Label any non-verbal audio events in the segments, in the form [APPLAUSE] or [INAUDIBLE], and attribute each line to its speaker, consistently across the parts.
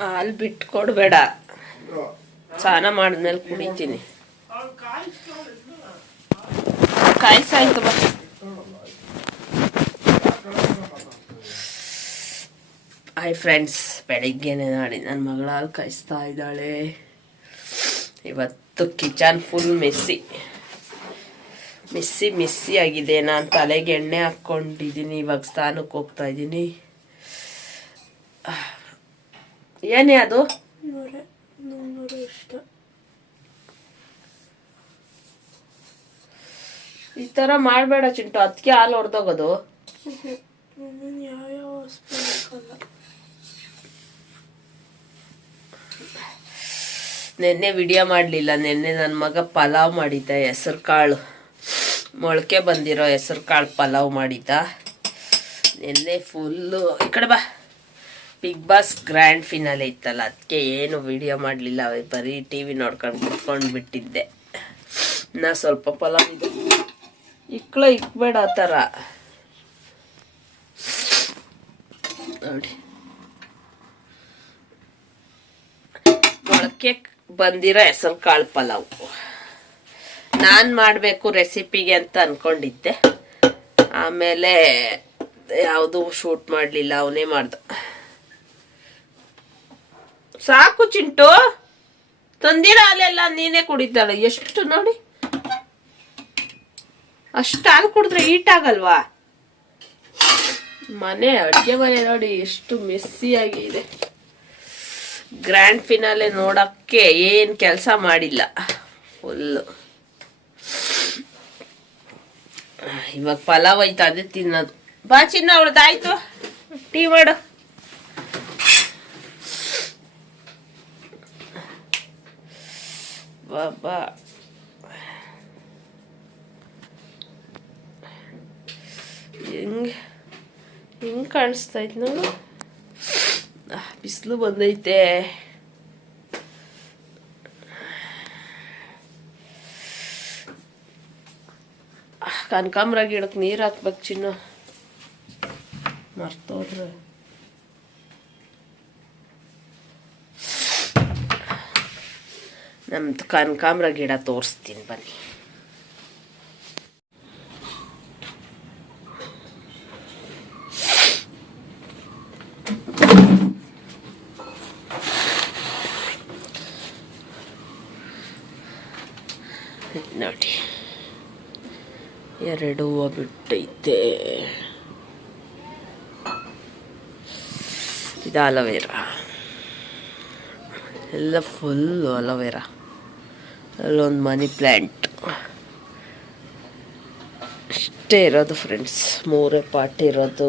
Speaker 1: ಹಾಲು ಬಿಟ್ಟು ಕೊಡಬೇಡ ಸ್ನಾನ ಮಾಡಿದ್ಮೇಲೆ ಕುಡಿತೀನಿ. ಕಾಯಿಸಾಯ್ತು ಬಾ. ಹಾಯ್ ಫ್ರೆಂಡ್ಸ್ ಬೆಳಿಗ್ಗೆನೆ ನಾಡಿ ನನ್ನ ಮಗಳ ಹಾಲು ಕಾಯಿಸ್ತಾ ಇದ್ದಾಳೆ. ಇವತ್ತು kitchen full messy missy missy ಆಗಿದೆ. ನಾನು ತಲೆಗೆ ಎಣ್ಣೆ ಹಾಕ್ಕೊಂಡಿದ್ದೀನಿ ಇವಾಗ ಸ್ನಾನಕ್ಕೆ ಹೋಗ್ತಾ ಇದ್ದೀನಿ. ಏನೇ ಅದು? ಈ ತರ ಮಾಡಬೇಡ ಚಿಂಟು ಅದಕ್ಕೆ ಹಾಲು ಹೊಡೆದೋಗೋದು ನೆನ್ನೆ ವಿಡಿಯೋ ಮಾಡಲಿಲ್ಲ ನೆನ್ನೆ ನನ್ನ ಮಗ ಪಲಾವ್ ಮಾಡಿದ್ದ ಹೆಸರು ಕಾಳು. ಮೊಳಕೆ ಬಂದಿರೋ ಹೆಸರು ಕಾಳು ಪಲಾವ್ ಮಾಡಿದ್ದ. ನಿನ್ನೆ ಫುಲ್ಲು ಈ ಕಡೆ ಬಾ. ಬಿಗ್ ಬಾಸ್ ಗ್ರ್ಯಾಂಡ್ ಫಿನಾಲೆ ಇತ್ತಲ್ಲ ಅದಕ್ಕೆ ಏನು ವಿಡಿಯೋ ಮಾಡಲಿಲ್ಲ ಬರೀ ಟಿ ವಿ ನೋಡ್ಕೊಂಡು ಕುತ್ಕೊಂಡು ಬಿಟ್ಟಿದ್ದೆ ನಾ ಸ್ವಲ್ಪ ಪಲಾವ್ ಇದೆ. ಇಕ್ಳೆ ಇಕ್ಬೇಡ ಆ ಥರ. ನೋಡಿ. ಮೊಳಕೆ ಬಂದಿರೋ ಹೆಸರು ಕಾಳು ಪಲಾವ್. ನಾನು ಮಾಡಬೇಕು ರೆಸಿಪಿಗೆ ಅಂತ ಅಂದ್ಕೊಂಡಿದ್ದೆ ಆಮೇಲೆ ಯಾವುದು ಶೂಟ್ ಮಾಡಲಿಲ್ಲ, ಅವನೇ ಮಾಡ್ದ. ಸಾಕು ಚಿಂಟು. ತಂದಿರ ಅಲ್ಲೆಲ್ಲ ನೀನೇ ಕುಡಿತಾಳೆ. ಎಷ್ಟು ನೋಡಿ. ಅಷ್ಟು ಹಾಲು ಕುಡಿದ್ರೆ ಆಗಲ್ವಾ? ಮನೆ ಅಡುಗೆ ಮನೆ ನೋಡಿ ಎಷ್ಟು ಮೆಸ್ಸಿಯಾಗಿ ಇದೆ. ಗ್ರ್ಯಾಂಡ್ ಫಿನಾಲೆ ನೋಡಕ್ಕೆ ಏನು ಕೆಲಸ ಮಾಡಿಲ್ಲ. ಫುಲ್ಲು ಇವಾಗ ಪಲಾವ್ ಆಯ್ತು, ಅದೇ ತಿನ್ನೋದು. ಬಾ ಚಿನ್ನ, ಅವಳದಾಯ್ತು. ಟೀ ಮಾಡು. ಬಾ ಹೆಂಗೆ ಹೆಂಗೆ ಕಾಣಿಸ್ತಾ ಕಾಣಿಸ್ತೈತೆ ನೋಡು. ಬಿಸಿಲು ಬಂದೈತೆ. ಕನಕಾಂಬ್ರ ಗಿಡಕ್ಕೆ ನೀರು ಹಾಕ್ಬೇಕು ಚಿನ್ನು. ಮರ್ತೋದ್ರೆ. ನಮ್ದು ಕನಕಾಂಬ್ರ ಗಿಡ ತೋರಿಸ್ತೀನಿ ಬನ್ನಿ. ನೋಡಿ. ಎರಡು ಹೂವು ಬಿಟ್ಟೈತೆ ಇದು ಅಲೋವೆರಾ. ಎಲ್ಲ ಫುಲ್ಲು ಅಲೋವೆರಾ. ಅಲ್ಲೊಂದು ಮನಿ ಪ್ಲ್ಯಾಂಟ್ ಅಷ್ಟೇ ಇರೋದು ಫ್ರೆಂಡ್ಸ್ ಮೂರೇ ಪಾಟ್ ಇರೋದು.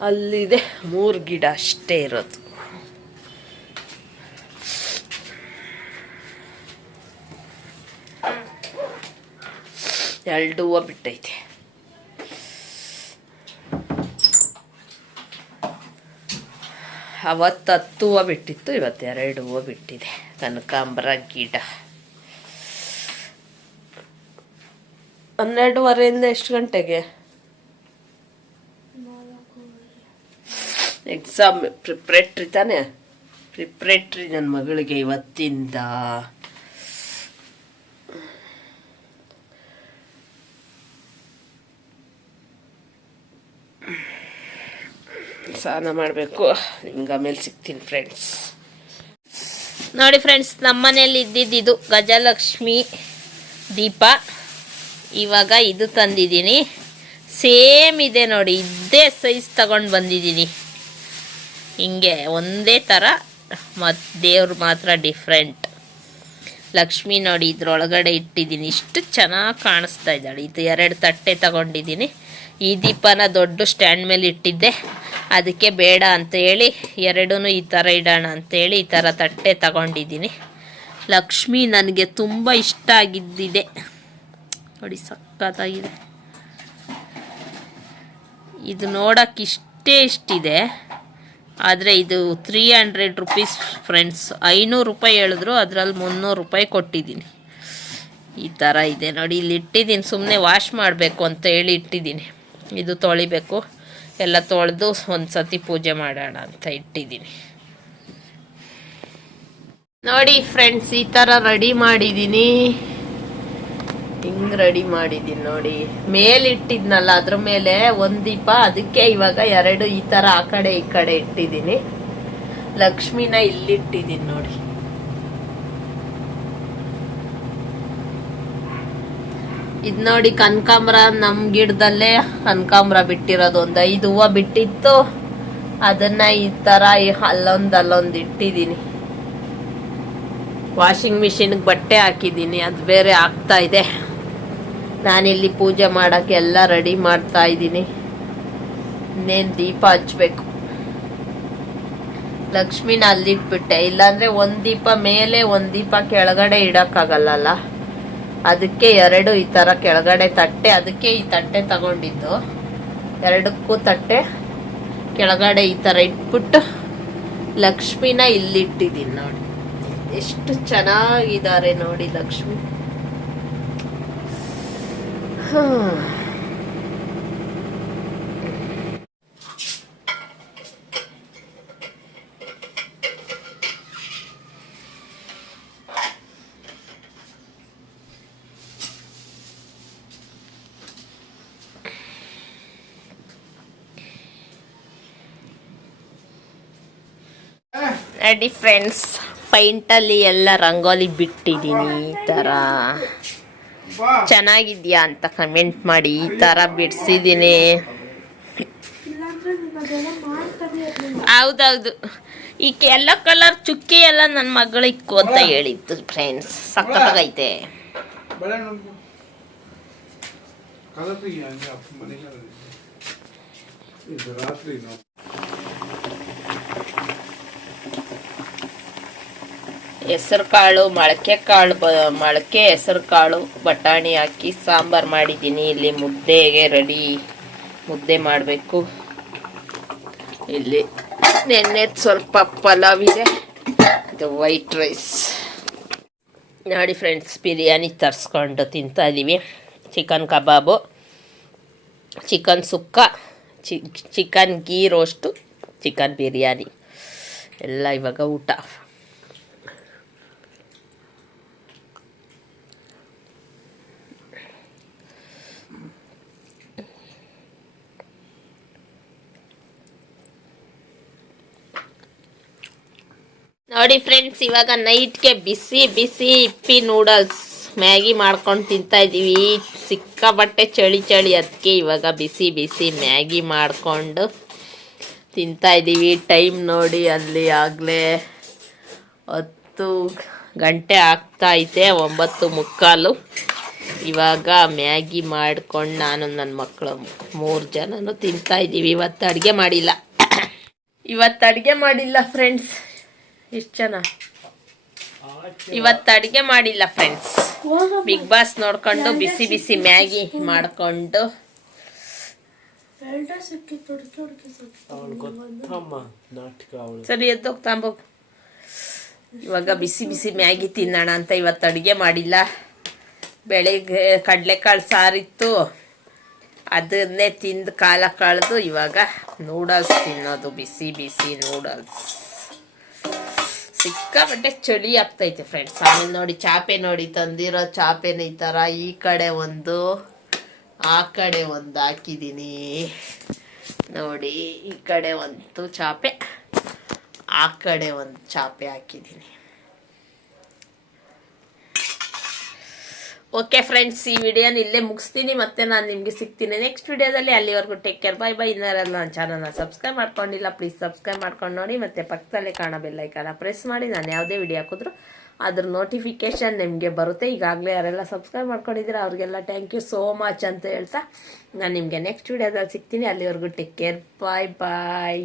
Speaker 1: ಅಲ್ಲಿದೆ. ಮೂರು ಗಿಡ ಅಷ್ಟೇ ಇರೋದು. ಎರಡು ಹೂವು ಬಿಟ್ಟೈತೆ. ಅವತ್ತು ಹತ್ತು ಹೂವು ಬಿಟ್ಟಿತ್ತು, ಇವತ್ತು ಎರಡು ಹೂವು ಬಿಟ್ಟಿದೆ. ಕನಕಾಂಬರ ಗಿಡ. ಹನ್ನೆರಡುವರೆಯಿಂದ ಎಷ್ಟು ಗಂಟೆಗೆ? ಎಕ್ಸಾಮ್ ಪ್ರಿಪ್ರೇಟ್ರಿ ತಾನೆ? ಪ್ರಿಪ್ರೇಟ್ರಿ ನನ್ನ ಮಗಳಿಗೆ ಇವತ್ತಿಂದ. ಸ್ನಾನ ಮಾಡಬೇಕು. ನಿಮ್ಗೆ ಆಮೇಲೆ ಸಿಗ್ತೀನಿ ಫ್ರೆಂಡ್ಸ್
Speaker 2: ನೋಡಿ ಫ್ರೆಂಡ್ಸ್ ನಮ್ಮ ಮನೇಲಿ ಇದ್ದಿದ್ದು ಗಜಲಕ್ಷ್ಮಿ ದೀಪ. ಇವಾಗ ಇದು ತಂದಿದ್ದೀನಿ.
Speaker 1: ಸೇಮ್ ಇದೆ ನೋಡಿ ಇದ್ದೇ ಸೈಜ್ ತಗೊಂಡು ಬಂದಿದ್ದೀನಿ. ಹಿಂಗೆ ಒಂದೇ ಥರ ಮತ್ತು ದೇವ್ರು ಮಾತ್ರ ಡಿಫ್ರೆಂಟ್ ಲಕ್ಷ್ಮಿ ನೋಡಿ ಇದ್ರೊಳಗಡೆ ಇಟ್ಟಿದ್ದೀನಿ. ಇಷ್ಟು ಚೆನ್ನಾಗಿ ಕಾಣಿಸ್ತಾ ಇದ್ದಾಳೆ. ಇದು ಎರಡು ತಟ್ಟೆ ತಗೊಂಡಿದ್ದೀನಿ. ಈ ದೀಪನ ದೊಡ್ಡ ಸ್ಟ್ಯಾಂಡ್ ಮೇಲೆ ಇಟ್ಟಿದ್ದೆ. ಅದಕ್ಕೆ ಬೇಡ ಅಂತೇಳಿ ಎರಡೂ ಈ ಥರ ಇಡೋಣ ಅಂತೇಳಿ ಈ ಥರ ತಟ್ಟೆ ತಗೊಂಡಿದ್ದೀನಿ. ಲಕ್ಷ್ಮಿ ನನಗೆ ತುಂಬ ಇಷ್ಟ ಆಗಿದ್ದಿದೆ. ನೋಡಿ ಸಖತ್ತಾಗಿದೆ. ಇದು ನೋಡೋಕ್ಕೆ ಇಷ್ಟೇ ಇಷ್ಟಿದೆ. ಆದರೆ ಇದು ತ್ರೀ ಹಂಡ್ರೆಡ್ ರುಪೀಸ್ ಫ್ರೆಂಡ್ಸ್ ಐನೂರು ರೂಪಾಯಿ ಹೇಳಿದ್ರು, ಅದರಲ್ಲಿ ಮುನ್ನೂರು ರೂಪಾಯಿ ಕೊಟ್ಟಿದ್ದೀನಿ. ಈ ಥರ ಇದೆ ನೋಡಿ, ಇಲ್ಲಿ ಇಟ್ಟಿದ್ದೀನಿ ಸುಮ್ಮನೆ ವಾಶ್ ಮಾಡಬೇಕು ಅಂತ ಹೇಳಿ ಇಟ್ಟಿದ್ದೀನಿ. ಇದು ತೊಳಿಬೇಕು, ಎಲ್ಲ ತೊಳೆದು ಒಂದು ಸತಿ ಪೂಜೆ ಮಾಡೋಣ ಅಂತ ಇಟ್ಟಿದ್ದೀನಿ. ನೋಡಿ ಫ್ರೆಂಡ್ಸ್ ಈ ಥರ ರೆಡಿ ಮಾಡಿದ್ದೀನಿ. ಹಿಂಗ್ ರೆಡಿ ಮಾಡಿದೀನಿ ನೋಡಿ. ಮೇಲಿಟ್ಟಿದ್ನಲ್ಲ, ಅದ್ರ ಮೇಲೆ ಒಂದ್ ದೀಪ, ಅದಕ್ಕೆ ಇವಾಗ ಎರಡು ಈ ತರ ಆ ಕಡೆ, ಈ ಕಡೆ ಇಟ್ಟಿದೀನಿ ಲಕ್ಷ್ಮಿನ ಇಲ್ಲಿಟ್ಟಿದ್ದೀನಿ ನೋಡಿ. ಇದ್ ನೋಡಿ ಕನಕಾಂಬ್ರ ನಮ್ ಗಿಡದಲ್ಲೇ, ಕನಕಾಂಬ್ರ ಬಿಟ್ಟಿರೋದು ಒಂದ್ ಐದು ಹೂವ ಬಿಟ್ಟಿತ್ತು. ಅದನ್ನ ಈ ತರ ಅಲ್ಲೊಂದ್ ಅಲ್ಲೊಂದ್ ಇಟ್ಟಿದೀನಿ. ವಾಷಿಂಗ್ ಮಿಷಿನ್ಗೆ ಬಟ್ಟೆ ಹಾಕಿದ್ದೀನಿ ಅದು ಬೇರೆ ಆಗ್ತಾ ಇದೆ. ನಾನಿಲ್ಲಿ ಪೂಜೆ ಮಾಡೋಕ್ಕೆ ಎಲ್ಲ ರೆಡಿ ಮಾಡ್ತಾ ಇದ್ದೀನಿ. ಇನ್ನೇನು ದೀಪ ಹಚ್ಬೇಕು. ಲಕ್ಷ್ಮಿನ ಅಲ್ಲಿಟ್ಬಿಟ್ಟೆ. ಇಲ್ಲಾಂದ್ರೆ ಒಂದ್ ದೀಪ ಮೇಲೆ, ಒಂದ್ ದೀಪ ಕೆಳಗಡೆ ಇಡೋಕ್ಕಾಗಲ್ಲ ಅದಕ್ಕೆ ಎರಡು ಈ ತರ ಕೆಳಗಡೆ ತಟ್ಟೆ, ಅದಕ್ಕೆ ಈ ತಟ್ಟೆ ತಗೊಂಡಿದ್ದು. ಎರಡಕ್ಕೂ ತಟ್ಟೆ, ಕೆಳಗಡೆ ಈ ತರ ಇಟ್ಬಿಟ್ಟು ಲಕ್ಷ್ಮಿನ ಇಲ್ಲಿಟ್ಟಿದ್ದೀನಿ ನೋಡಿ. ಎಷ್ಟು ಚೆನ್ನಾಗಿದ್ದಾರೆ ನೋಡಿ ಲಕ್ಷ್ಮಿ. ನೋಡಿ ಫ್ರೆಂಡ್ಸ್ ಪೈಂಟಲ್ಲಿ ಎಲ್ಲ ರಂಗೋಲಿ ಬಿಟ್ಟಿದ್ದೀನಿ ಈ ಥರ ಚೆನ್ನಾಗಿದ್ಯಾ ಅಂತ ಕಮೆಂಟ್ ಮಾಡಿ ಈ ಥರ ಬಿಡಿಸಿದ್ದೀನಿ ಹೌದೌದು. ಈ ಎಲ್ಲ ಕಲರ್ ಚುಕ್ಕಿ ಎಲ್ಲ ನನ್ನ ಮಗಳಿಕ್ಕು ಅಂತ ಹೇಳಿತ್ತು ಫ್ರೆಂಡ್ಸ್ ಸಕ್ಕತ್ತಾಗೈತೆ
Speaker 3: ರಾತ್ರಿ
Speaker 2: ಹೆಸರು ಕಾಳು ಮೊಳಕೆ ಕಾಳು, ಬ, ಮೊಳಕೆ ಹೆಸರು ಕಾಳು ಬಟಾಣಿ ಹಾಕಿ ಸಾಂಬಾರು ಮಾಡಿದ್ದೀನಿ. ಇಲ್ಲಿ ಮುದ್ದೆಗೆ ರೆಡಿ ಮುದ್ದೆ ಮಾಡಬೇಕು. ಇಲ್ಲಿ ನೆನ್ನೆ ಸ್ವಲ್ಪ ಪಲಾವ್ ಇದೆ ಇದು ವೈಟ್ ರೈಸ್ ನೋಡಿ ಫ್ರೆಂಡ್ಸ್ ಬಿರಿಯಾನಿ ತರಿಸ್ಕೊಂಡು ತಿಂತಾ ಇದ್ದೀವಿ ಚಿಕನ್ ಕಬಾಬು, chicken sukka chicken ghee roast chicken biryani. ಎಲ್ಲ ಇವಾಗ ಊಟ. ನೋಡಿ ಫ್ರೆಂಡ್ಸ್ ಇವಾಗ ನೈಟ್ಗೆ ಬಿಸಿ ಬಿಸಿ ಇಪ್ಪಿ ನೂಡಲ್ಸ್ ಮ್ಯಾಗಿ ಮಾಡ್ಕೊಂಡು ತಿಂತಾ ಇದ್ದೀವಿ ಸಿಕ್ಕಾಬಟ್ಟೆ ಚಳಿ ಚಳಿ ಅದಕ್ಕೆ ಇವಾಗ ಬಿಸಿ ಬಿಸಿ ಮ್ಯಾಗಿ ಮಾಡಿಕೊಂಡು ತಿಂತಾ ಇದ್ದೀವಿ ಟೈಮ್ ನೋಡಿ ಅಲ್ಲಿ ಆಗಲೇ ಹತ್ತು ಗಂಟೆ ಆಗ್ತಾ ಐತೆ, ಒಂಬತ್ತು ಮುಕ್ಕಾಲು. ಇವಾಗ ಮ್ಯಾಗಿ ಮಾಡ್ಕೊಂಡು ನಾನು ನನ್ನ ಮಕ್ಕಳು ಮೂರು ಜನನು ತಿಂತಾ ಇದ್ದೀವಿ ಇವತ್ತು ಅಡುಗೆ ಮಾಡಿಲ್ಲ. [COUGHS] ಇವತ್ತು ಅಡುಗೆ ಮಾಡಿಲ್ಲ ಫ್ರೆಂಡ್ಸ್ ಎಷ್ಟು ಜನ. ಇವತ್ತು ಅಡುಗೆ ಮಾಡಿಲ್ಲ ಫ್ರೆಂಡ್ಸ್ ಬಿಗ್ ಬಾಸ್ ನೋಡ್ಕೊಂಡು ಬಿಸಿ ಬಿಸಿ ಮ್ಯಾಗಿ ಮಾಡಿಕೊಂಡು. ಸರಿ ಎದ್ದೋಗ್ ತಾಂಬೋಗ ಇವಾಗ ಬಿಸಿ ಬಿಸಿ ಮ್ಯಾಗಿ ತಿನ್ನೋಣ ಅಂತ ಇವತ್ತು ಅಡುಗೆ ಮಾಡಿಲ್ಲ. ಬೆಳಿಗ್ಗೆ ಕಡಲೆಕಾಳು ಸಾರಿತ್ತು. ಅದನ್ನೇ ತಿಂದು ಕಾಲ ಕಳೆದು ಇವಾಗ ನೂಡಲ್ಸ್ ತಿನ್ನೋದು ಬಿಸಿ ಬಿಸಿ ನೂಡಲ್ಸ್ ಸಿಕ್ಕಾಪಟ್ಟೆ ಚಳಿ ಆಗ್ತೈತೆ ಫ್ರೆಂಡ್ಸ್ ಆಮೇಲೆ ನೋಡಿ ಚಾಪೆ ನೋಡಿ, ತಂದಿರೋ ಚಾಪೆನ ಈ ಥರ ಈ ಕಡೆ ಒಂದು, ಆ ಕಡೆ ಒಂದು ಹಾಕಿದ್ದೀನಿ ನೋಡಿ, ಈ ಕಡೆ ಒಂದು ಚಾಪೆ, ಆ ಕಡೆ ಒಂದು ಚಾಪೆ ಹಾಕಿದ್ದೀನಿ
Speaker 1: ಓಕೆ ಫ್ರೆಂಡ್ಸ್ ಈ ವಿಡಿಯೋನ ಇಲ್ಲೇ ಮುಗಿಸ್ತೀನಿ. ಮತ್ತೆ ನಾನು ನಿಮಗೆ ಸಿಗ್ತೀನಿ ನೆಕ್ಸ್ಟ್ ವಿಡಿಯೋದಲ್ಲಿ. ಅಲ್ಲಿವರೆಗೂ ಟೇಕ್ ಕೇರ್ ಬೈ ಬೈ ಇನ್ನರೆಲ್ಲ ನಾನು ಚಾನಲ್ನ ಸಬ್ಸ್ಕ್ರೈಬ್ ಮಾಡ್ಕೊಂಡಿಲ್ಲ ಪ್ಲೀಸ್ ಸಬ್ಸ್ಕ್ರೈಬ್ ಮಾಡ್ಕೊಂಡು ನೋಡಿ. ಮತ್ತೆ ಪಕ್ಕದಲ್ಲೇ ಕಾಣೋ ಬೆಲ್ಲೈಕನ್ನ ಪ್ರೆಸ್ ಮಾಡಿ. ನಾನು ಯಾವುದೇ ವಿಡಿಯೋ ಹಾಕಿದ್ರು ಅದ್ರ ನೋಟಿಫಿಕೇಶನ್ ನಿಮಗೆ ಬರುತ್ತೆ. ಈಗಾಗಲೇ ಯಾರೆಲ್ಲ ಸಬ್ಸ್ಕ್ರೈಬ್ ಮಾಡ್ಕೊಂಡಿದ್ದೀರಾ, ಅವ್ರಿಗೆಲ್ಲ ಥ್ಯಾಂಕ್ ಯು ಸೋ ಮಚ್ ಅಂತ ಹೇಳ್ತಾ ನಾನು ನಿಮಗೆ ನೆಕ್ಸ್ಟ್ ವಿಡಿಯೋದಲ್ಲಿ ಸಿಗ್ತೀನಿ. ಅಲ್ಲಿವರೆಗೂ ಟೇಕ್ ಕೇರ್ ಬಾಯ್ ಬಾಯ್